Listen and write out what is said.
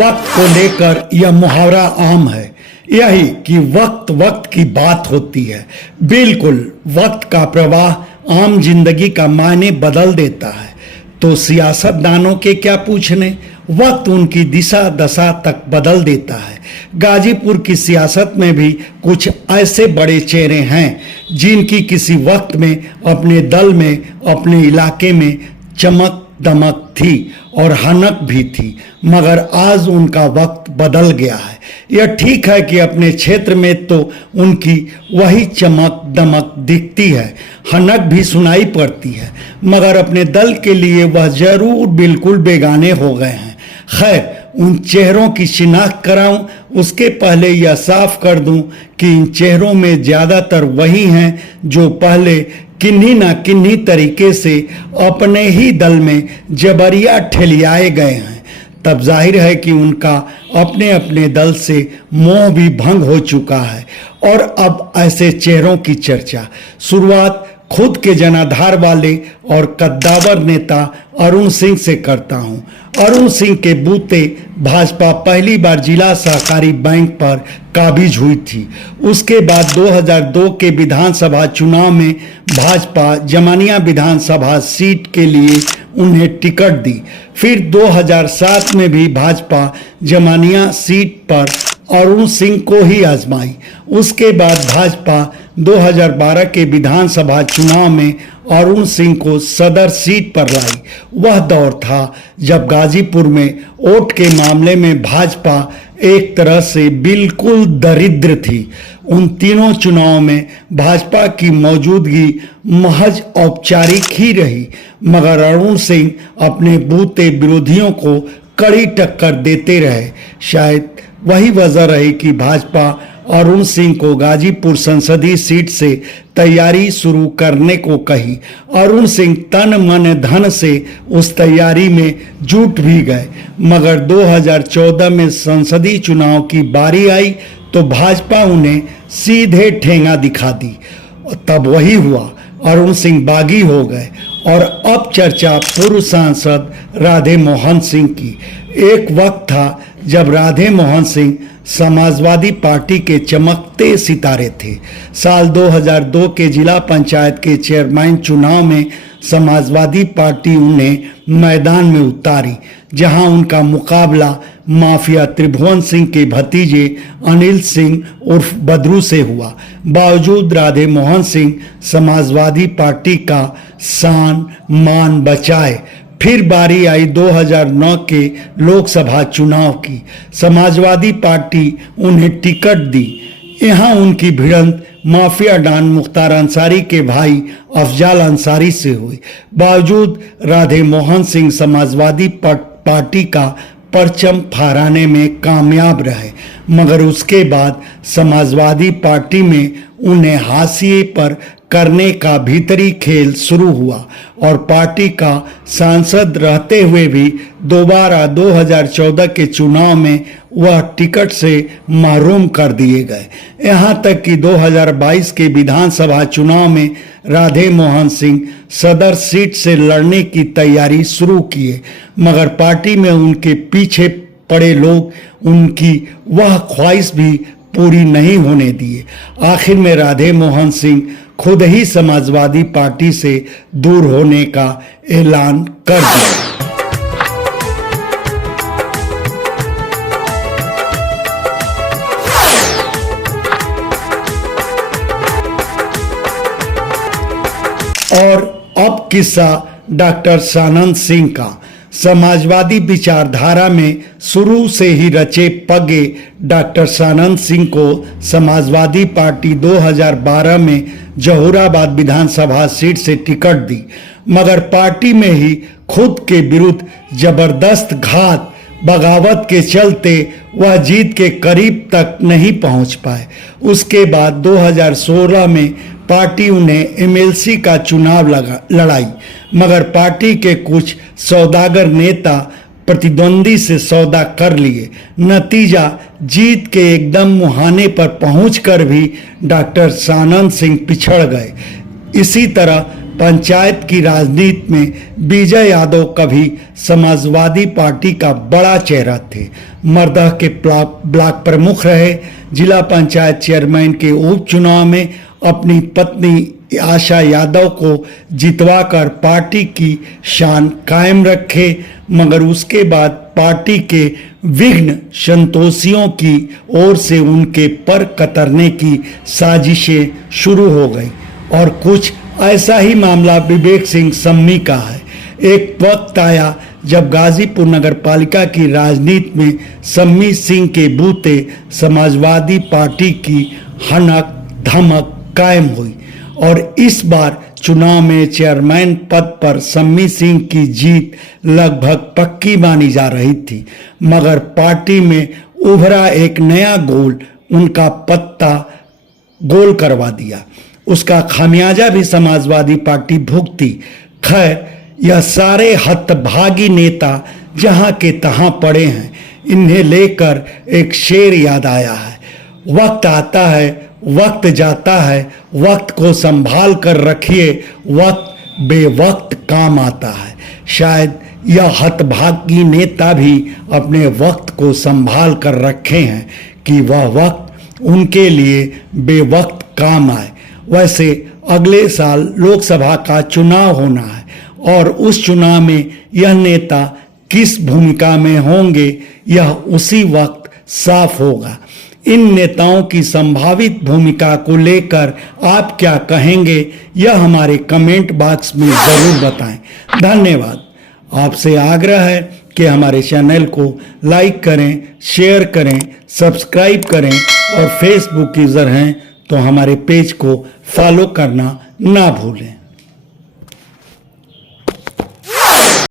वक्त को लेकर यह मुहावरा आम है, यही कि वक्त वक्त की बात होती है। बिल्कुल, वक्त का प्रवाह आम जिंदगी का मायने बदल देता है। तो सियासतदानों के क्या पूछने, वक्त उनकी दिशा दशा तक बदल देता है। गाजीपुर की सियासत में भी कुछ ऐसे बड़े चेहरे हैं जिनकी किसी वक्त में अपने दल में, अपने इलाके में चमक दमक थी और हनक भी थी, मगर आज उनका वक्त बदल गया है। यह ठीक है कि अपने क्षेत्र में तो उनकी वही चमक दमक दिखती है, हनक भी सुनाई पड़ती है, मगर अपने दल के लिए वह जरूर बिल्कुल बेगाने हो गए हैं। खैर, उन चेहरों की शिनाख्त कराऊं उसके पहले यह साफ कर दूं कि इन चेहरों में ज़्यादातर वही हैं जो पहले किन्हीं ना किन्हीं तरीके से अपने ही दल में जबरिया ठेलियाए गए हैं। तब जाहिर है कि उनका अपने अपने दल से मोह भी भंग हो चुका है। और अब ऐसे चेहरों की चर्चा शुरुआत खुद के जनाधार वाले और कद्दावर नेता अरुण सिंह से करता हूं। अरुण सिंह के बूते भाजपा पहली बार जिला सहकारी बैंक पर काबिज हुई थी। उसके बाद 2002 के विधानसभा चुनाव में भाजपा जमानिया विधानसभा सीट के लिए उन्हें टिकट दी। फिर 2007 में भी भाजपा जमानिया सीट पर अरुण सिंह को ही आजमाई। उसके बाद भाजपा 2012 के विधानसभा चुनाव में अरुण सिंह को सदर सीट पर लाई। वह दौर था जब गाजीपुर में वोट के मामले में भाजपा एक तरह से बिल्कुल दरिद्र थी। उन तीनों चुनावों में भाजपा की मौजूदगी महज औपचारिक ही रही, मगर अरुण सिंह अपने बूते विरोधियों को कड़ी टक्कर देते रहे। शायद वही वजह रही कि भाजपा अरुण सिंह को गाजीपुर संसदीय सीट से तैयारी शुरू करने को कही। अरुण सिंह तन मन धन से उस तैयारी में जुट भी गए, मगर 2014 में संसदीय चुनाव की बारी आई तो भाजपा उन्हें सीधे ठेंगा दिखा दी। तब वही हुआ, अरुण सिंह बागी हो गए। और अब चर्चा पूर्व सांसद राधे मोहन सिंह की। एक वक्त था जब राधे मोहन सिंह समाजवादी पार्टी के चमकते सितारे थे। साल 2002 के जिला पंचायत के चेयरमैन चुनाव में समाजवादी पार्टी उन्हें मैदान में उतारी, जहां उनका मुकाबला माफिया त्रिभुवन सिंह के भतीजे अनिल सिंह उर्फ बद्रू से हुआ। बावजूद राधे मोहन सिंह समाजवादी पार्टी का शान मान बचाए। फिर बारी आई 2009 के लोकसभा चुनाव की। समाजवादी पार्टी उन्हें टिकट दी। यहाँ उनकी भिड़ंत माफिया डॉन मुख्तार अंसारी के भाई अफजाल अंसारी से हुई। बावजूद राधे मोहन सिंह समाजवादी पार्टी का परचम फहराने में कामयाब रहे, मगर उसके बाद समाजवादी पार्टी में उन्हें हाशिए पर करने का भीतरी खेल शुरू हुआ और पार्टी का सांसद रहते हुए भी दोबारा 2014 के चुनाव में वह टिकट से महरूम कर दिए गए। यहां तक कि 2022 के विधानसभा चुनाव में राधे मोहन सिंह सदर सीट से लड़ने की तैयारी शुरू किए, मगर पार्टी में उनके पीछे पड़े लोग उनकी वह ख्वाहिश भी पूरी नहीं होने दिए। आखिर में राधे मोहन सिंह खुद ही समाजवादी पार्टी से दूर होने का ऐलान कर दिया। और अब किस्सा डॉक्टर सानंद सिंह का। समाजवादी विचारधारा में शुरू से ही रचे पगे डॉक्टर सानंद सिंह को समाजवादी पार्टी 2012 में जहूराबाद विधानसभा सीट से टिकट दी, मगर पार्टी में ही खुद के विरुद्ध जबरदस्त घात बगावत के चलते वह जीत के करीब तक नहीं पहुंच पाए। उसके बाद 2016 में पार्टी उन्हें एमएलसी का चुनाव लड़ाई, मगर पार्टी के कुछ सौदागर नेता प्रतिद्वंदी से सौदा कर लिए। नतीजा, जीत के एकदम मुहाने पर पहुंचकर भी डॉक्टर सानंद सिंह पिछड़ गए। इसी तरह पंचायत की राजनीति में विजय यादव कभी समाजवादी पार्टी का बड़ा चेहरा थे। मरदह के ब्लॉक प्रमुख रहे। जिला पंचायत चेयरमैन के उपचुनाव में अपनी पत्नी आशा यादव को जितवाकर पार्टी की शान कायम रखे, मगर उसके बाद पार्टी के विघ्न संतोषियों की ओर से उनके पर कतरने की साजिशें शुरू हो गई। और कुछ ऐसा ही मामला विवेक सिंह सम्मी का है। एक वक्त आया जब गाजीपुर नगर पालिका की राजनीति में सम्मी सिंह के बूते समाजवादी पार्टी की हनक धमक कायम हुई और इस बार चुनाव में चेयरमैन पद पर सम्मी सिंह की जीत लगभग पक्की मानी जा रही थी, मगर पार्टी में उभरा एक नया गोल उनका पत्ता गोल करवा दिया। उसका खामियाजा भी समाजवादी पार्टी भुगती। खैर, यह सारे हतभागी नेता जहां के तहां पड़े हैं, इन्हें लेकर एक शेर याद आया है। वक्त आता है, वक्त जाता है, वक्त को संभाल कर रखिए, वक्त बेवक्त काम आता है। शायद यह हतभागी नेता भी अपने वक्त को संभाल कर रखे हैं कि वह वक्त उनके लिए बेवक्त काम आए। वैसे अगले साल लोकसभा का चुनाव होना है और उस चुनाव में यह नेता किस भूमिका में होंगे, यह उसी वक्त साफ होगा। इन नेताओं की संभावित भूमिका को लेकर आप क्या कहेंगे, यह हमारे कमेंट बॉक्स में ज़रूर बताएं। धन्यवाद। आपसे आग्रह है कि हमारे चैनल को लाइक करें, शेयर करें, सब्सक्राइब करें और फेसबुक यूज़र हैं तो हमारे पेज को फॉलो करना ना भूलें।